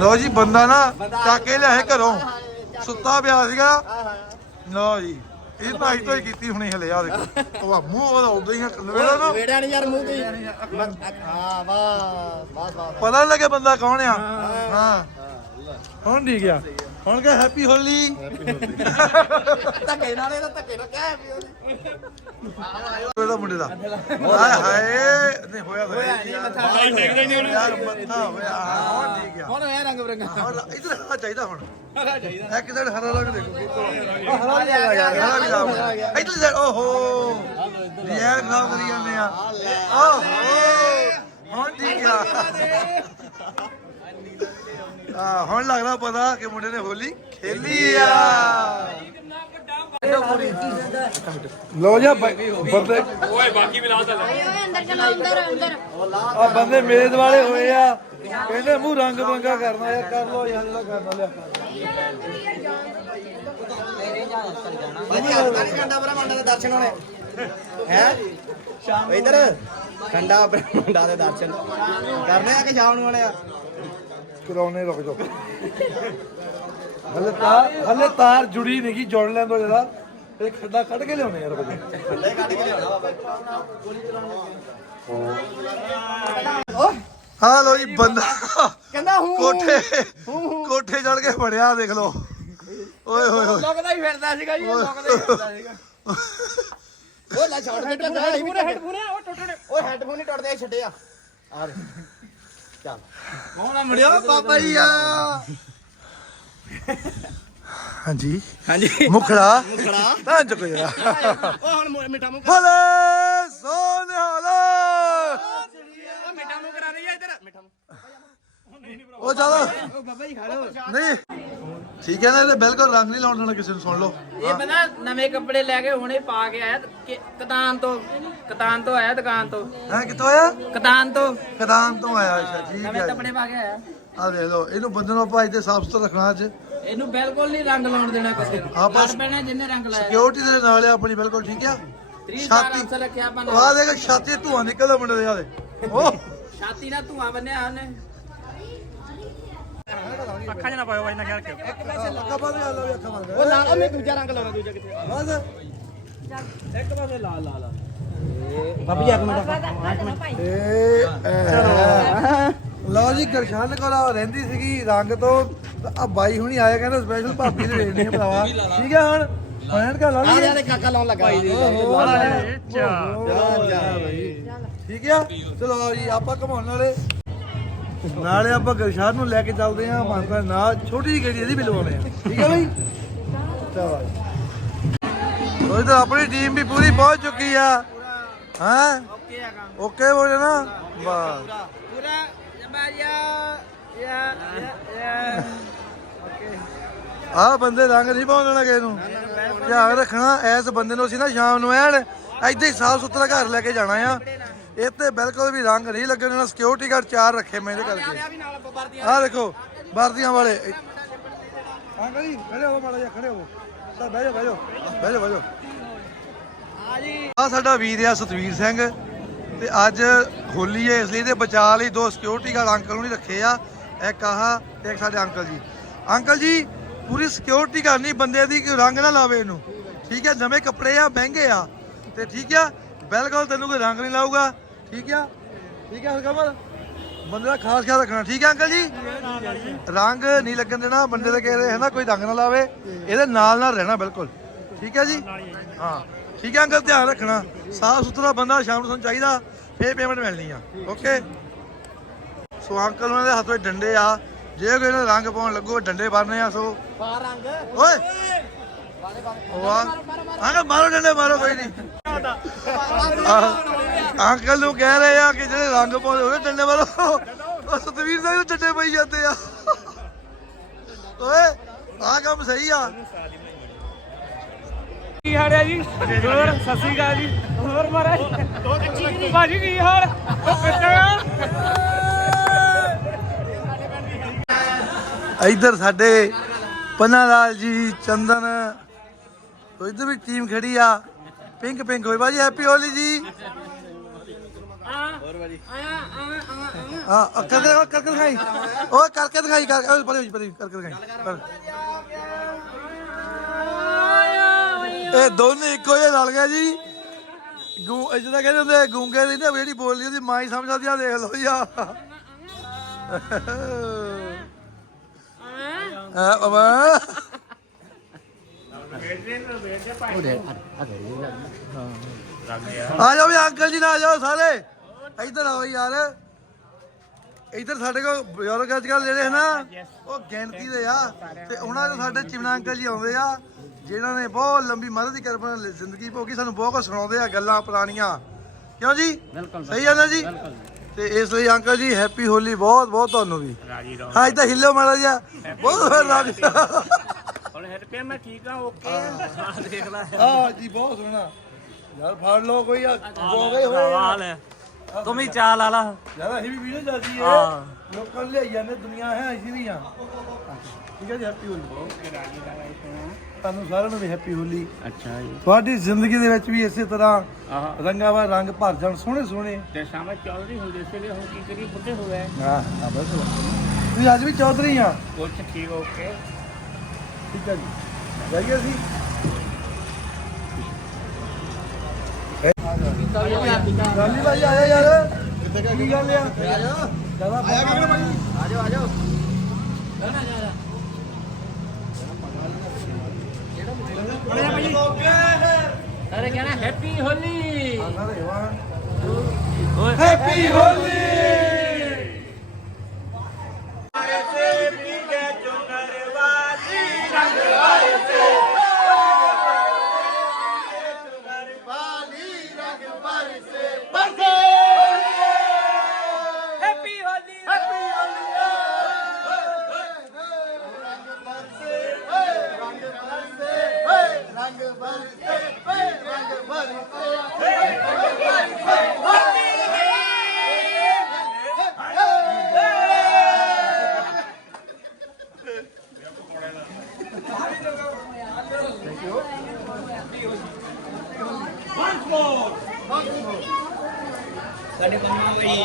ਲਓ ਜੀ ਬੰਦਾ ਨਾ ਚੱਕ ਕੇ ਲਿਆਏ ਘਰੋਂ। ਸੁੱਤਾ ਪਿਆ ਸੀਗਾ। ਲਓ ਜੀ ਇਹ ਨਾਈ ਤੋਂ ਹੀ ਕੀਤੀ ਹੁਣੇ ਹਲੇ ਆ ਦੇਖੋ। ਉਹ ਮੂੰਹ ਉਹਦਾ ਉਦਾਂ ਹੀ ਨਵੇੜਾ ਨਾ। ਵੇੜਿਆ ਨਹੀਂ ਯਾਰ ਮੂੰਹ ਤੇ ਹਾਂ। ਵਾਹ ਵਾਹ ਵਾਹ। ਪਤਾ ਨੀ ਲੱਗਿਆ ਬੰਦਾ ਕੌਣ ਆ। ਹਾਂ। ਹੁਣ ਠੀਕ ਆ। ਹੁਣ ਕਹ ਹੈਪੀ ਹੋਲੀ। ਧੱਕੇ ਨਾਲ ਇਹਦਾ ਧੱਕੇ ਨਾਲ ਕਹਿ ਵੀ ਉਹਨੇ ਇਹਦਾ ਮੁੰਡੇ ਦਾ। ਹਾਏ ਹਾਏ ਨਹੀਂ ਹੋਇਆ ਤਾਂ ਹੈ ਨਹੀਂ, ਯਾਰ। ਮੱਥਾ ਯਾਰ ਮੱਥਾ ਹੋਇਆ। ਹਾਂ, ਹੁਣ ਠੀਕ ਆ। ਹੁਣ ਹੋਇਆ ਰੰਗ ਬਰੰਗਾ। ਇਧਰ ਹਰਾ ਚਾਹੀਦਾ ਹੁਣ। ਇੱਕ ਦਿਨ ਹਰਾ ਰੰਗ ਦੇਖੋ ਹਰਾ ਵੀ ਆ ਗਿਆ ਹਰਾ ਵੀ ਲਾਭ ਇਧਰ ਸਾਈਡ ਓਹੋ। ਯਾਰ ਖਰਾਬ ਕਰੀ ਜਾਂਦੇ ਆ। ਓਹੋ। ਹੁਣ ਠੀਕ ਆ। ਆ ਹੁਣ ਲੱਗਦਾ ਪਤਾ ਕਿ ਮੁੰਡੇ ਨੇ ਹੋਲੀ ਖੇਲੀ ਆ। ਲੋ ਜਾ ਬੰਦੇ ਓਏ ਅੰਦਰ ਚਲੋ ਅੰਦਰ ਅੰਦਰ। ਆ ਬੰਦੇ ਮੇਰੇ ਦੁਆਲੇ ਹੋਏ ਆ। ਕਹਿੰਦੇ ਮੂੰਹ ਰੰਗ ਬਰੰਗਾ ਕਰਨਾ ਯਾਰ ਕਰ ਲੋ ਯਾਰ ਜਿਹੜਾ ਕਰਨਾ ਲਿਆ ਭਾਜੀ ਅੱਜ ਤਾਂ ਖੰਡਾ ਬ੍ਰਹਮੰਡ ਦੇ ਦਰਸ਼ਨ ਹੋਣੇ। ਹੈ? ਸ਼ਾਮ ਇਧਰ ਖੰਡਾ ਬ੍ਰਹਮੰਡਾ ਦੇ ਦਰਸ਼ਨ। ਕਰਨੇ ਆ ਕਿ ਸ਼ਾਮ ਨੂੰ ਆਣੇ ਆ? ਕਰਾਉਣੇ ਰੁਕ ਜਾਓ। ਹਲੇ ਤਾਰ ਹਲੇ ਤਾਰ ਜੁੜੀ ਨਹੀਂ ਗੀ ਜੋੜ ਲੈਣ ਦੋ ਜਰਾ। ਇਹ ਖੱਡਾ ਕੱਢ ਕੇ ਲਿਆਉਣੇ ਯਾਰ ਬੰਦੇ ਖੰਡੇ ਕੱਢ ਕੇ ਲਿਆਉਣਾ ਬਾਬਾ ਹਾਂ ਲੋ ਜੀ ਬੰਦਾ ਕਹਿੰਦਾ ਹੂੰ ਕੋਠੇ ਕੋਠੇ ਚੜ ਕੇ ਫੜਿਆ ਦੇਖ ਲੋ ਓਏ ਹੋਏ ਹੋਏ ਲੱਗਦਾ ਹੀ ਫਿਰਦਾ ਸੀਗਾ ਜੀ ਲੱਗਦਾ ਹੀ ਫਿਰਦਾ ਸੀਗਾ। ਉਹ ਲੈ ਛੱਡ। ਦੇ ਟੱਕਾ ਹੀ ਪੂਰੇ ਹੈਡਫੋਨ ਉਹ ਟੁੱਟਣੇ ਉਹ ਹੈਡਫੋਨ ਹੀ ਟੁੱਟਦੇ ਆ ਛੱਡੇ ਆ ਆ ਰੇ। ਚੱਲ। ਕੌਣ ਆ ਮੁੜਿਆ ਬਾਬਾ ਜੀ ਆ। ਹਾਂਜੀ। ਹਾਂਜੀ। ਮੁਖੜਾ। ਮੁਖੜਾ। ਤਾਂ ਚੁੱਕ ਜਰਾ। ਉਹ ਹੁਣ ਮਿੱਠਾ ਮੂੰਹ ਭਲੇ ਸੋਨਿਹਾਲ ਉਹ ਮਿੱਠਾ ਮੂੰਹ ਕਰਾ ਰਹੀ ਆ ਇੱਧਰ ਮਿੱਠਾ ਮੂੰਹ ਉਹ ਚੱਲ। ਉਹ ਬਾਬਾ ਜੀ ਖਾ ਲਓ ਨਹੀਂ। ਠੀਕ ਹੈ ਨਾ ਇਹਦੇ ਬਿਲਕੁਲ ਰੰਗ ਨਹੀਂ ਲਾਉਣ ਦੇਣਾ ਕਿਸੇ ਨੂੰ ਸੁਣ ਲਓ। ਇਹ ਪਤਾ ਨਵੇਂ ਕੱਪੜੇ ਲੈ ਕੇ ਹੁਣੇ ਪਾ ਕੇ ਆਇਆ ਕਿ- ਕਤਾਨ ਤੋਂ ਕਤਾਨ ਤੋਂ ਆਇਆ ਦੁਕਾਨ ਤੋਂ। ਹੈ ਕਿੱਥੋਂ ਆਇਆ? ਕਤਾਨ ਤੋਂ। ਕਦਾਨ ਤੋਂ ਆਇਆ ਅੱਛਾ ਠੀਕ ਨਵੇਂ ਹੈ ਕੱਪੜੇ ਪਾ ਕੇ ਆਇਆ। ਆ ਦੇਖ ਲਓ ਇਹਨੂੰ ਬੰਦੇ ਨੂੰ ਆਪਾਂ ਇੱਥੇ ਸਾਫ਼ ਸੁਥਰਾ ਰੱਖਣਾ ਅੱਜ। ਇਹਨੂੰ ਬਿਲਕੁਲ ਨਹੀਂ ਰੰਗ ਲਾਉਣ ਦੇਣਾ ਕਿਸੇ ਨੂੰ। ਹਾਂ, ਬਸ। ਲੜ ਪੈਣਾ ਜਿੰਨੇ ਰੰਗ ਲਾਇਆ। ਸਿਕਿਉਰਿਟੀ ਦੇ ਨਾਲ ਆ ਆਪਣੀ ਬਿਲਕੁਲ ਠੀਕ ਆ। ਛਾਤੀ ਛਾਤੀ ਅਫਸਰ ਰੱਖਿਆ ਆਪਾਂ ਉਹ ਆ ਦੇਖ ਛਾਤੀ ਧੂਆਂ ਨਿਕਲਦਾ ਮੁੰਡੇ ਦੇ ਆਦੇ ਉਹ ਛਾਤੀ ਨਾਲ ਧੂਆਂ ਬੰਨਿਆ ਉਹਨੇ। ਅੱਖਾਂ ਬੰਦ ਕਰ ਲਓ ਅੱਖਾਂ ਬੰਦ ਉਹ ਲਾਲ ਉਹਨੇ ਦੂਜਾ ਰੰਗ ਲਾਉਣਾ ਦੂਜਾ ਕਿੱਥੇ ਬਸ। ਇੱਕ ਪਾਸੇ ਲਾਲ ਲਾਲ ਬਾਬਾ ਜੀ ਇੱਕ ਮਿੰਟ ਏ ਐ। ਲਓ ਜੀ ਗਰਸ਼ਨ ਕੋਲ ਰਹਿੰਦੀ ਸੀਗੀ ਰੰਗ ਤੋਂ। ਆ ਬਾਈ ਹੁਣੀ ਆਇਆ ਕਹਿੰਦਾ ਸਪੈਸ਼ਲ ਭਾਬੀ ਦੇ ਵੇਚਣੀ ਆ ਭਰਾਵਾ। ਠੀਕ ਆ ਹੁਣ? ਹੁਣ ਕਾ ਲਾ ਆ ਲਈ ਤੇ ਕਾਕਾ ਲਾਉਣ ਲੱਗਾ। ਠੀਕ ਆ? ਚਲੋ ਜੀ ਆਪਾਂ ਘਮਾਉਣ ਵਾਲੇ। ਨਾਲੇ ਆਪਾਂ ਗਰਸ਼ਾਨ ਨੂੰ ਲੈ ਕੇ ਚੱਲਦੇ ਆਂ ਮਾਨਸਾ ਨਾਲ ਛੋਟੀ ਜਿਹੀ ਗੱਡੀ ਇਹਦੀ ਵੀ ਲਵਾਉਣੇ ਆ। ਠੀਕ ਆ ਬਈ? ਚਲੋ ਉਹ ਇਧਰ ਆਪਣੀ ਟੀਮ ਵੀ ਪੂਰੀ ਪਹੁੰਚ ਚੁੱਕੀ ਆ। ਹਾਂ? ਓਕੇ ਆ ਕੰਮ। ਓਕੇ ਬੋਲੇ ਨਾ ਬਸ। ਪੂਰਾ। ਜੰਬਾਰੀਆ ਯਾ ਯਾ ਆਹ ਬੰਦੇ ਰੰਗ ਨਹੀਂ ਪਾਉਣ ਕਿਸੇ ਨੂੰ। ਧਿਆਨ ਰੱਖਣਾ ਐਸ ਬੰਦੇ ਨੂੰ ਅਸੀਂ ਨਾ ਸ਼ਾਮ ਨੂੰ ਐਨ ਏਦਾਂ ਹੀ ਸਾਫ਼ ਸੁਥਰਾ ਘਰ ਲੈ ਕੇ ਜਾਣਾ ਆ। ਇਹ ਤੇ ਬਿਲਕੁਲ ਵੀ ਰੰਗ ਨਹੀਂ ਲੱਗਣ ਦੇਣਾ ਸਿਕਿਉਰਿਟੀ ਗਾਰਡ ਚਾਰ ਰੱਖੇ ਮੈਂ ਇਹਦੇ ਕਰਕੇ। ਆਹ ਦੇਖੋ ਵਰਦੀਆਂ ਵਾਲੇ। ਅੰਕਲ ਜੀ ਖੜੇ ਹੋ ਮਾੜਾ ਜਿਹਾ ਖੜੇ ਹੋ। ਸਰ ਬਹਿ ਜਾਓ ਬਹਿ ਜਾਓ ਬਹਿ ਜਾਓ ਬਹਿ ਜਾਓ। ਆ ਜੀ। ਆ ਸਾਡਾ ਵੀਰ ਆ ਸਤਵੀਰ ਸਿੰਘ। ਤੇ ਅੱਜ ਹੋਲੀ ਹੈ ਇਸ ਲਈ ਤੇ ਬਚਾ ਲਈ ਦੋ ਸਿਕਿਉਰਿਟੀ ਗਾਰਡ ਅੰਕਲ ਨੂੰ ਨਹੀਂ ਰੱਖੇ ਆ। ਇੱਕ ਆਹ ਤੇ ਇੱਕ ਸਾਡੇ ਅੰਕਲ ਜੀ। ਅੰਕਲ ਜੀ ਪੂਰੀ ਸਿਕਿਉਰਿਟੀ ਕਰਨੀ ਬੰਦੇ ਦੀ ਕਿ ਰੰਗ ਨਾ ਲਾਵੇ ਇਹਨੂੰ। ਠੀਕ ਹੈ ਨਵੇਂ ਕੱਪੜੇ ਆ ਮਹਿੰਗੇ ਆ। ਤੇ ਠੀਕ ਆ ਬਿਲਕੁਲ ਤੈਨੂੰ ਕੋਈ ਰੰਗ ਨਹੀਂ ਲਾਊਗਾ। ਠੀਕ ਆ? ਠੀਕ ਆ ਕਮਲ ਬੰਦੇ ਦਾ ਖਾਸ ਖਿਆਲ ਰੱਖਣਾ। ਠੀਕ ਹੈ ਅੰਕਲ ਜੀ? ਰੰਗ ਨਹੀਂ ਲੱਗਣ ਦੇਣਾ, ਬੰਦੇ ਦੇ ਕਹਿੰਦੇ ਹੈ ਨਾ ਕੋਈ ਰੰਗ ਨਾ ਲਾਵੇ। ਇਹਦੇ ਨਾਲ ਨਾਲ ਰਹਿਣਾ, ਬਿਲਕੁਲ। ਠੀਕ ਹੈ ਜੀ? ਹਾਂ। ਠੀਕ ਹੈ ਅੰਕਲ, ਧਿਆਨ ਰੱਖਣਾ। ਸਾਫ਼ ਸੁਥਰਾ ਬੰਦਾ ਸ਼ਾਮ ਨੂੰ ਸਾਨੂੰ ਚਾਹੀਦਾ, ਫੇਰ ਪੇਮੈਂਟ ਮਿਲਣੀ ਆ। ਓਕੇ? ਸੋ ਅੰਕਲ ਉਹਨਾਂ ਦੇ ਹੱਥ ਵਿੱਚ ਡੰਡੇ ਆ। ਜੇ ਕੋਈ ਇਹਨਾਂ ਰੰਗ ਪਾਉਣ ਲੱਗੋ ਡੰਡੇ ਮਾਰਨੇ ਆ, ਸੋ। ਪਾ ਰੰਗ ਓਏ ਵਾਹ ਅੰਕਲ, ਮਾਰੋ ਡੰਡੇ, ਮਾਰੋ, ਕੋਈ ਨਹੀਂ। ਅੰਕਲ ਨੂੰ ਕਹਿ ਰਹੇ ਆ ਕਿ ਜਿਹੜੇ ਰੰਗ ਪਾਉਂਦੇ ਉਹਦੇ ਡੰਡੇ ਮਾਰੋ ਉਹ ਸਤਵੀਰ ਸਿੰਘ ਨੂੰ ਡੰਡੇ ਪਈ ਜਾਂਦੇ ਆ। ਓਏ ਆਹ ਕੰਮ ਸਹੀ ਆ। ਕੀ ਹਾਲ ਹੈ ਜੀ? ਹੋਰ ਸਤਿ ਸ੍ਰੀ ਅਕਾਲ ਜੀ। ਹੋਰ ਮਹਾਰਾਜ ਭਾਜੀ ਕੀ ਹਾਲ? ਇੱਧਰ ਸਾਡੇ ਪੰਨਾ ਲਾਲ ਜੀ ਚੰਦਨ ਤੋ ਇੱਧਰ ਵੀ ਟੀਮ ਖੜੀ ਆ। ਪਿੰਕ ਪਿੰਕ ਹੋਈ ਬਾਜੀ ਹੈਪੀ ਹੋਲੀ ਜੀ। ਹਾਂ ਅ, ਕਰਕੇ ਦਿਖਾ- ਕਰਕੇ ਦਿਖਾਈ। ਓਏ ਕਰਕੇ ਦਿਖਾਈ ਕਰ ਓਏ ਪਰੇ ਹੋ ਜੀ, ਪਰੇ ਹੋ ਜੀ, ਕਰਕੇ ਦਿਖਾਈ। ਕਰ। ਇਹ ਦੋਨੇ ਇੱਕੋ ਜਿਹੇ ਰਲ ਗਏ ਜੀ। ਗੂ ਜਿੱਦਾਂ ਕਹਿੰਦੇ ਹੁੰਦੇ ਆ, ਗੂੰਗੇ ਦੀ ਨਾ ਜਿਹੜੀ ਬੋਲਦੀ ਉਹਦੀ ਮਾਂ ਹੀ ਸਮਝ ਸਕਦੀ ਆ ਦੇਖ ਲਓ ਆ। ਬਾਬਾ ਆ ਜਾਓ ਵੀ ਅੰਕਲ ਜੀ ਨਾਲ ਆ ਜਾਓ ਸਾਰੇ। ਇੱਧਰ ਆਓ ਯਾਰ। ਇੱਧਰ ਸਾਡੇ ਕੋਲ ਬਜ਼ੁਰਗ ਅੱਜ ਕੱਲ੍ਹ ਜਿਹੜੇ ਨਾ ਉਹ ਗਿਣਤੀ ਦੇ ਆ। ਤੇ ਉਹਨਾਂ ਦੇ ਸਾਡੇ ਚਿਮਨਾ ਅੰਕਲ ਜੀ ਆਉਂਦੇ ਆ ਜਿਨ੍ਹਾਂ ਨੇ ਬਹੁਤ ਲੰਬੀ ਮਦਦ ਦੀ ਕਿਰਪਾ ਨਾਲ ਜ਼ਿੰਦਗੀ ਭੋਗੀ ਸਾਨੂੰ ਬਹੁਤ ਕੁਝ ਸੁਣਾਉਂਦੇ ਆ ਗੱਲਾਂ ਪੁਰਾਣੀਆਂ। ਕਿਉਂ ਜੀ? ਸਹੀ ਆ ਨਾ ਜੀ? ਤੇ ਇਸ ਲਈ ਅੰਕਲ ਜੀ ਹੈਪੀ ਹੋਲੀ ਬਹੁਤ ਬਹੁਤ ਤੁਹਾਨੂੰ ਵੀ। ਰਾਜੀ ਰਹੋ। ਹਾਂ ਇੱਧਰ ਹਿੱਲੋ ਮਾੜਾ ਜਿਹਾ। ਬਹੁਤ ਰਾਜੀ ਹੁਣ ਹਿੱਟ ਪਿਆ ਮੈਂ ਠੀਕ ਆ ਓਕੇ। ਆ ਦੇਖ ਲੈ। ਹਾਂ ਜੀ ਬਹੁਤ ਸੋਹਣਾ। ਯਾਰ ਫੜ ਲਓ ਕੋਈ ਆ ਹੋ ਗਏ ਹੋਏ। ਹੈ। ਤੂੰ ਵੀ ਚਾਲ ਆਲਾ ਯਾਰ ਅਸੀਂ ਵੀ ਵੀਡੀਓ ਚੱਲਦੀ ਏ ਹਾਂ। ਲੋਕਾਂ ਨੂੰ ਲਿਆਈ ਜਾਂਦੇ ਦੁਨੀਆ ਹੈ ਅਸੀਂ ਵੀ ਆ। ਠੀਕ ਹੈ ਜੀ ਹੈਪੀ ਹੋਲੀ। ਤੁਹਾਨੂੰ ਸਾਰਿਆਂ ਨੂੰ ਵੀ ਹੈਪੀ ਹੋਲੀ। ਅੱਛਾ ਜੀ। ਤੁਹਾਡੀ ਜ਼ਿੰਦਗੀ ਦੇ ਵਿੱਚ ਵੀ ਇਸੇ ਤਰ੍ਹਾਂ ਆਹ। ਰੰਗਾਂ ਵਾ ਰੰਗ ਭਰ ਜਾਣ ਸੋਹਣੇ ਸੋਹਣੇ। ਤੇ ਸ਼ਾਮੇ ਚੌਧਰੀ ਹੁੰਦੇ ਲਈ ਹੁਣ ਕੀ ਕਰੀ ਬੁੱਢੇ ਹੋ ਗਏ। ਹਾਂ ਹਾਂ ਬਸ। ਤੁਸੀਂ ਅੱਜ ਵੀ ਚੌਧਰੀ ਆ। ਕੁਛ ਠੀਕ ਓਕੇ। ਠੀਕ ਹੈ ਜੀ। ਜਾਈਏ ਅਸੀਂ। ਗਾਲੀ ਭਾਈ ਆਇਆ ਯਾਰ। ਕਿੱਥੇ ਕੀ ਗੱਲ ਆ? ਆ ਜਾ ਆਇਆ ਕਿਹਨੇ ਭਾਈ ਆ ਜਾਓ ਆ ਜਾਓ। ਸਾਰੇ ਕਹਿਣਾ ਹੈਪੀ ਹੋਲੀ ਹੈਪੀ ਹੋਲੀ ਸਾਡੇ ਪੰਮਾ ਭਾਈ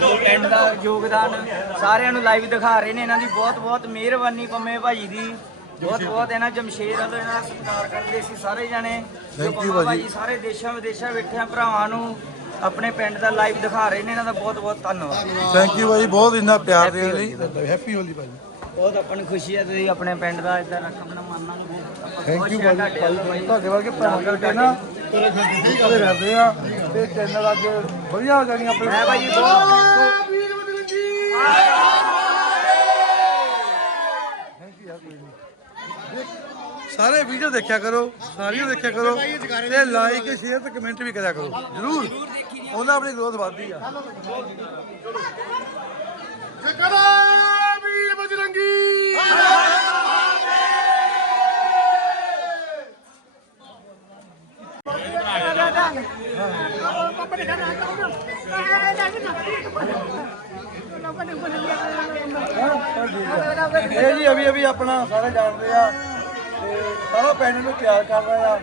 ਦੋ ਪਿੰਡ ਦਾ ਯੋਗਦਾਨ ਸਾਰਿਆਂ ਨੂੰ ਲਾਈਵ ਦਿਖਾ ਰਹੇ ਨੇ ਇਹਨਾਂ ਦੀ ਬਹੁਤ ਬਹੁਤ ਮਿਹਰਬਾਨੀ ਪੰਮੇ ਭਾਈ ਦੀ। ਬਹੁਤ ਬਹੁਤ ਇਹਨਾਂ ਜਮਸ਼ੇਰ ਵੱਲੋਂ ਇਹਨਾਂ ਦਾ ਸਤਿਕਾਰ ਕਰਦੇ ਸੀ ਸਾਰੇ ਜਣੇ। ਪੰਮਾ ਭਾਜੀ। ਭਾਜੀ ਸਾਰੇ ਦੇਸ਼ਾਂ ਵਿਦੇਸ਼ਾਂ ਬੈਠਿਆਂ ਭਰਾਵਾਂ ਨੂੰ ਆਪਣੇ ਪਿੰਡ ਦਾ ਲਾਈਵ ਦਿਖਾ ਰਹੇ ਨੇ ਇਹਨਾਂ ਦਾ ਬਹੁਤ ਬਹੁਤ ਧੰਨਵਾਦ। ਥੈਂਕ ਯੂ ਭਾਈ ਬਹੁਤ ਇੰਨਾ ਪਿਆਰ ਦੇਣ ਲਈ। ਹੈਪੀ ਹੋਲੀ ਭਾਈ ਬਹੁਤ ਆਪਾਂ ਨੂੰ ਖੁਸ਼ੀ ਹੈ ਤੁਸੀਂ ਆਪਣੇ ਪਿੰਡ ਦਾ ਇਦਾਂ ਰੱਖਣਾ ਮੰਨਣਾ ਨੂੰ। ਆਪਾਂ ਥੈਂਕ ਯੂ ਭਾਈ ਭਾਈ। ਤੁਹਾਡੇ ਵਰਗੇ ਭਰਾ ਕਰਕੇ ਨਾ ਰਹਿੰਦੇ ਆ ਤੇ ਚੈਨਲ ਅੱਜ ਵਧੀਆ ਹੋ ਜਾਣੀ ਆਪਣੇ ਮੈਂ ਭਾਈ ਬਹੁਤ ਸਾਰੇ ਵੀਡੀਓ ਦੇਖਿਆ ਕਰੋ ਸਾਰੀਆਂ ਦੇਖਿਆ ਕਰੋ ਤੇ ਲਾਈਕ ਸ਼ੇਅਰ ਤੇ ਕਮੈਂਟ ਵੀ ਕਰਿਆ ਕਰੋ। ਜਰੂਰ। ਉਹਨਾਂ ਆਪਣੀ ਗਰੋਥ ਵੱਧਦੀ ਆ। ਵੀਰ ਬਜਰੰਗੀ। ਇਹ ਜੀ ਅਭੀ ਅਭੀ ਆਪਣਾ ਸਾਰੇ ਜਾਣਦੇ ਆ ਤੇ ਸਾਰਾ ਪਿੰਡ ਨੂੰ ਪਿਆਰ ਕਰਦਾ ਆ।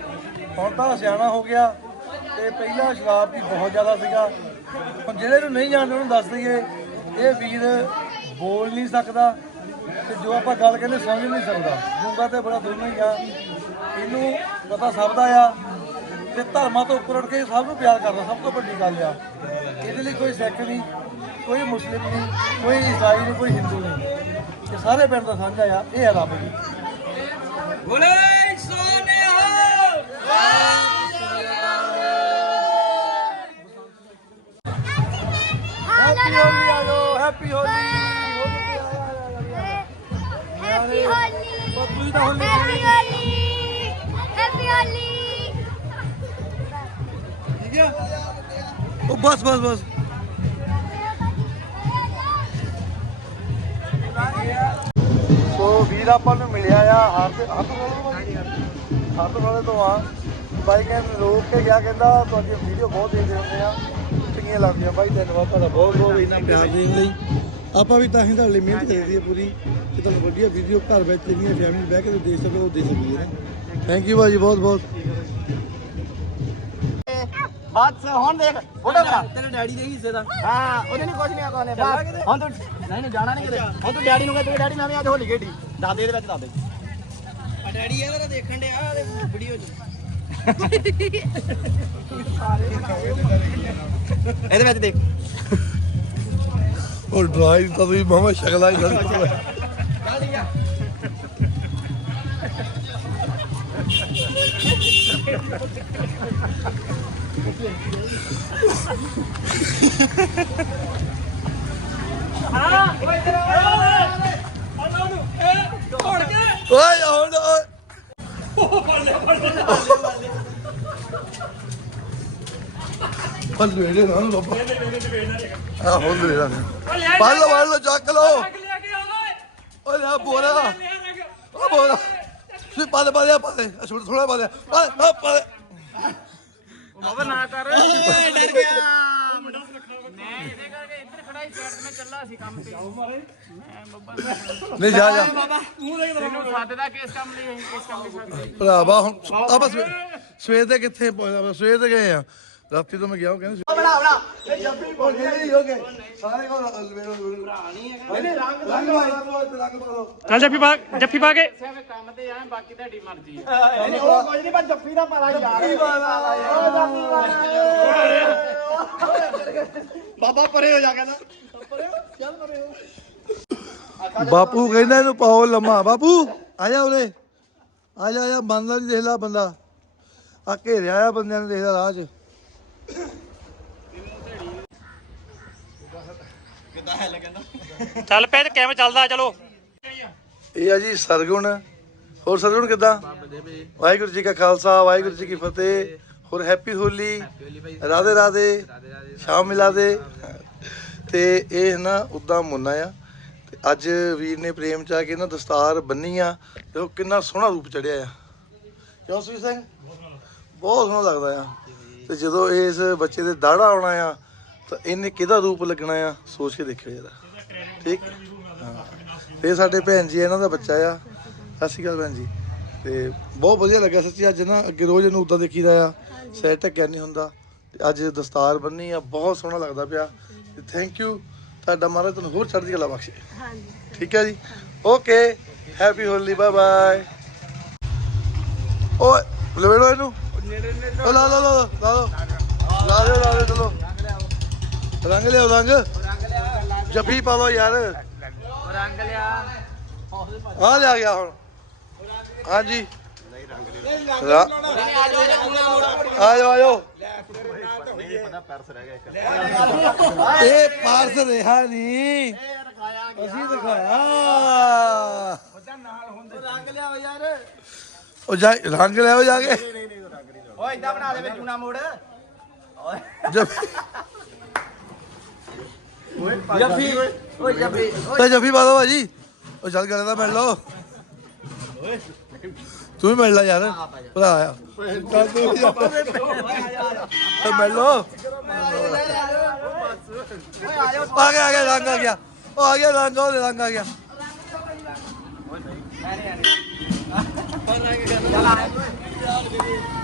ਹੁਣ ਤਾਂ ਸਿਆਣਾ ਹੋ ਗਿਆ ਤੇ ਪਹਿਲਾਂ ਸ਼ਰਾਬ ਵੀ ਬਹੁਤ ਜ਼ਿਆਦਾ ਸੀਗਾ। ਹੁਣ ਜਿਹੜੇ ਨੂੰ ਨਹੀਂ ਜਾਣਦੇ ਉਹਨੂੰ ਦੱਸ ਦਈਏ, ਇਹ ਵੀਰ ਬੋਲ ਨਹੀਂ ਸਕਦਾ ਤੇ ਜੋ ਆਪਾਂ ਗੱਲ ਕਹਿੰਦੇ ਸਮਝ ਨਹੀਂ ਸਕਦਾ। ਗੂੰਗਾ ਤੇ ਬੜਾ ਦੋਨੋਂ ਹੀ ਆ। ਇਹਨੂੰ ਪਤਾ ਸਭ ਦਾ ਆ। ਤੇ ਧਰਮਾਂ ਤੋਂ ਉੱਪਰ ਉੱਠ ਕੇ ਸਭ ਨੂੰ ਪਿਆਰ ਕਰਦਾ ਸਭ ਤੋਂ ਵੱਡੀ ਗੱਲ ਆ। ਇਹਦੇ ਲਈ ਕੋਈ ਸਿੱਖ ਨਹੀਂ ਕੋਈ ਮੁਸਲਿਮ ਨਹੀਂ ਕੋਈ ਈਸਾਈ ਨਹੀਂ ਕੋਈ ਹਿੰਦੂ ਨਹੀਂ। ਇਹ ਸਾਰੇ ਪਿੰਡ ਦਾ ਸਾਂਝਾ ਆ ਇਹ ਹੈ ਰੱਬ ਜੀ। ਬੋਲੇ ਹੈਪੀ ਹੋਲੀ ਆ ਜਾਓ ਹੈਪੀ ਹੋਲੀ ਹੈਪੀ ਹੋਲੀ ਬੱਬੂ ਦਾ ਹੋਲੀ ਹੈਪੀ ਹੋਲੀ ਉਹ ਬਸ ਬਸ ਬਸ। ਸੋ ਵੀਰ ਆਪਾਂ ਨੂੰ ਮਿਲਿਆ ਆ, ਹੱਥ ਹੱਥ ਹੱਥ ਵਾਲੇ ਤੋਂ ਆ ਬਾਈ ਕਹਿੰਦੇ ਰੋਕ ਕੇ ਗਿਆ, ਕਹਿੰਦਾ ਤੁਹਾਡੀ ਵੀਡੀਓ ਬਹੁਤ ਦੇਖਦੇ ਹੁੰਦੇ ਆ। ਚੰਗੀਆਂ ਲੱਗਦੀਆਂ। ਬਾਈ ਧੰਨਵਾਦ ਤੁਹਾਡਾ ਬਹੁਤ ਬਹੁਤ ਇੰਨਾ ਪਿਆਰ ਦੇਣ ਲਈ। ਆਪਾਂ ਵੀ ਤਾਂ ਹੀ ਤੁਹਾਡੇ ਲਈ ਮਿਹਨਤ ਕਰੀ ਹੈ ਪੂਰੀ, ਕਿ ਤੁਹਾਨੂੰ ਵਧੀਆ ਵੀਡੀਓ ਘਰ ਵਿੱਚ ਜਿਹੜੀਆਂ ਫੈਮਿਲੀ ਬਹਿ ਕੇ ਦੇਖ ਸਕੋ ਉਹ ਦੇ ਸਕੀਏ ਥੈਂਕ ਯੂ ਭਾਜੀ ਬਹੁਤ ਬਹੁਤ। ਬਸ ਹੁਣ ਦੇਖ ਫੋਟੋ ਕਰਾ ਤੇਰੇ ਡੈਡੀ ਦੇ ਹਿੱਸੇ ਦਾ। ਹਾਂ ਉਹਦੇ ਨਹੀਂ ਕੁਝ ਨਹੀਂ ਨੇ ਬਸ ਹੁਣ ਤੂੰ ਨਹੀਂ ਨਹੀਂ ਜਾਣਾ ਨਹੀਂ ਕਿਤੇ। ਹੁਣ ਤੂੰ ਡੈਡੀ ਨੂੰ ਕਹੇ ਤੇਰੇ ਡੈਡੀ ਮੈਂ ਵੀ ਅੱਜ ਹੋਲੀ ਖੇਡੀ। ਦਾਦੇ ਦੇ ਵਿੱਚ ਦਾਦੇ। ਡੈਡੀ ਇਹ ਵਾਲਾ ਦੇਖਣ ਡਿਆ ਵੀਡੀਓ 'ਚ। ਇਹਦੇ ਵਿੱਚ ਦੇਖ। ਉਹ ਡਰਾਈ ਤਾਂ ਤੁਸੀਂ ਮਾਮਾ ਸ਼ਕਲਾਂ ਹੀ ਗੱਲ ਓਏ ਹੁਣ ਓਏ ਪੱਲੂ ਇਹਦੇ ਨਾਲ ਲੋਪਾ ਆ ਹੁਣ ਦੇ ਰਾਂ ਪੱਲ ਲਓ ਪੱਲ ਚੱਕ ਲਓ ਲਿਆ ਕੇ ਆਉਣਾ ਓਏ ਲੈ ਬੋਰਾ ਓ ਬੋਰਾ ਤੁਸੀਂ ਪਾ ਦੇ ਪਾ ਦੇ ਥੋੜਾ ਥੋੜਾ ਪਾ ਦੇ ਦੇ, ਦੇ ਬਾਬਾ ਨਾ ਕਰ। ਡਰ ਗਿਆ। ਮੈਂ ਇਹਦੇ ਕਰਕੇ ਇੱਧਰ ਖੜਾ ਹੀ ਸਾਈਡ ਮੈਂ ਚੱਲਾ ਸੀ ਕੰਮ ਤੇ। ਮੈਂ ਬੱਬਾ ਨਹੀਂ ਜਾ ਜਾ। ਤੈਨੂੰ ਸਾਥ ਦਾ ਕਿਸ ਕੰਮ ਲਈ ਅਸੀਂ ਕਿਸ ਕੰਮ ਲਈ ਸਾਥ ਭਰਾਵਾ ਹੁਣ ਆ ਬਸ ਸਵੇਰ ਦੇ ਕਿੱਥੇ ਪਹੁੰਚਦਾ ਸਵੇਰ ਦੇ ਗਏ ਆ। ਰਾਤੀ ਤੋਂ ਮੈਂ ਗਿਆ ਉਹ ਕਹਿੰਦੇ ਬਣਾ ਬਣਾ। ਹੋ ਗਏ ਹੋ ਗਏ ਸਾਰੇ ਕੋਲ ਮੇਰਾ ਭਰਾ ਨਹੀਂ ਹੈਗਾ। ਰੰਗ ਰੰਗ ਰੰਗ ਪਾ ਲਓ। ਚੱਲ ਜੱਫੀ ਪਾ ਜੱਫੀ ਪਾ ਕੇ। ਕੰਮ ਤੇ ਆਏ ਬਾਕੀ ਤੁਹਾਡੀ ਮਰਜ਼ੀ ਹੈ ਨਹੀਂ ਉਹ ਕੁਝ ਨਹੀਂ ਪਰ ਜੱਫੀ ਦਾ ਪਾਲਾ ਯਾਰ ਉਹ ਜੱਫੀ ਵਾਲਾ ਬਾਬਾ ਪਰੇ ਹੋ ਜਾ ਕਹਿੰਦਾ ਪਰੇ ਹੋ ਚੱਲ ਪਰੇ ਹੋ ਬਾਪੂ ਕਹਿੰਦਾ ਇਹਨੂੰ ਪਾਓ ਲੰਮਾ। ਬਾਪੂ ਆ ਜਾ ਉਰੇ। ਆ ਜਾ ਆ ਬੰਦਾ ਨਹੀਂ ਦੇਖ ਲਾ ਬੰਦਾ। ਆ ਘੇਰਿਆ ਆ ਬੰਦਿਆਂ ਨੇ ਦੇਖ ਲਾ ਰਾਹ 'ਚ। ਚੱਲ ਪੈ ਤੇ ਕਿਵੇਂ ਚੱਲਦਾ? ਚਲੋ। ਇਹ ਆ ਜੀ ਸਰਗੁਣ। ਹੋਰ ਸਰਗੁਣ ਕਿਦਾਂ? ਵਾਹਿਗੁਰੂ ਜੀ ਕਾ ਖਾਲਸਾ ਵਾਹਿਗੁਰੂ ਜੀ ਕੀ ਫਤਿਹ। ਹੋਰ ਹੈਪੀ ਹੋਲੀ। ਰਾਧੇ ਰਾਧੇ। ਸ਼ਾਮ ਮਿਲਾ ਦੇ। ਤੇ ਇਹ ਨਾ ਉਦਾਂ ਮੁੰਨਾ ਆ। ਤੇ ਅੱਜ ਵੀਰ ਨੇ ਪ੍ਰੇਮ ਚ ਆ ਕੇ ਨਾ ਦਸਤਾਰ ਬੰਨੀ ਆ। ਤੇ ਉਹ ਕਿੰਨਾ ਸੋਹਣਾ ਰੂਪ ਚੜਿਆ ਆ। ਕਿਉਂ ਸੁਖੀ ਸਿੰਘ ਬਹੁਤ ਸੋਹਣਾ ਲੱਗਦਾ ਆ। ਤੇ ਜਦੋਂ ਇਸ ਬੱਚੇ ਦੇ ਦਾੜਾ ਆਉਣਾ ਆ ਤਾਂ ਇਹਨੇ ਕਿਹਦਾ ਰੂਪ ਲੱਗਣਾ ਆ? ਸੋਚ ਕੇ ਦੇਖਿਓ ਜਰਾ। ਠੀਕ? ਹਾਂ। ਇਹ ਸਾਡੇ ਭੈਣ ਜੀ ਇਹਨਾਂ ਦਾ ਬੱਚਾ ਆ। ਸਤਿ ਸ਼੍ਰੀ ਅਕਾਲ ਭੈਣ ਜੀ। ਤੇ ਬਹੁਤ ਵਧੀਆ ਲੱਗਿਆ ਸੱਚੀ ਅੱਜ ਨਾ ਅੱਗੇ ਰੋਜ਼ ਇਹਨੂੰ ਉਦਾਂ ਦੇਖੀਦਾ ਆ। ਸਿਰ ਢੱਕਿਆ ਨਹੀਂ ਹੁੰਦਾ। ਤੇ ਅੱਜ ਦਸਤਾਰ ਬੰਨੀ ਆ ਬਹੁਤ ਸੋਹਣਾ ਲੱਗਦਾ ਪਿਆ। ਤੇ ਥੈਂਕ ਯੂ ਤੁਹਾਡਾ ਮਹਾਰਾਜ ਤੁਹਾਨੂੰ ਹੋਰ ਚੜ੍ਹਦੀ ਕਲਾ ਬਖਸ਼ੇ। ਠੀਕ ਹੈ ਜੀ? Okay happy Holi bye bye ਓਏ ਲਵੇੜੋ ਇਹਨੂੰ। ਓ ਲਾ ਲਾ ਲਾ ਲਾ ਲਾ ਲਓ। ਲਾ ਦਿਓ ਲਾ ਦਿਓ ਚਲੋ। ਰੰਗ ਲਿਆਓ ਰੰਗ। ਜੱਫੀ ਪਾ ਲਓ ਯਾਰ। ਰੰਗ ਲਿਆ। ਆ ਲਿਆ ਗਿਆ ਹੁਣ। ਹਾਂਜੀ। ਆ ਜਾਓ ਆ ਜਾਓ। ਇਹ ਪਾਰਸ ਰਿਹਾ ਨਹੀਂ। ਅਸੀਂ ਦਿਖਾਇਆ। ਰੰਗ ਲਿਆਓ ਯਾਰ ਉਹ ਜਾ ਰੰਗ ਲਿਆਓ ਜਾ ਕੇ। ਓਏ ਇਦਾਂ ਬਣਾ ਦੇ ਵਿੱਚ ਚੂਨਾ ਮੋੜ। ਜੱਫੀ ਜੱਫੀ। ਓਏ ਜੱਫੀ। ਤੇ ਜੱਫੀ ਪਾ ਦੋ ਭਾਜੀ। ਉਹ ਚੱਲ ਗਲੇ ਦਾ ਮਿਲ ਲਓ। ਤੂੰ ਵੀ ਮਿਲ ਲੈ ਯਾਰ। ਭਰਾ ਆ। ਚੱਲ ਤੂੰ ਵੀ ਆ। ਤੇ ਮਿਲ ਲਓ। ਆ ਗਿਆ ਆ ਗਿਆ ਰੰਗ ਆ ਗਿਆ। ਉਹ ਆ ਗਿਆ ਰੰਗ ਉਹਦੇ ਰੰਗ ਆ ਗਿਆ। ਚੱਲ ਆ।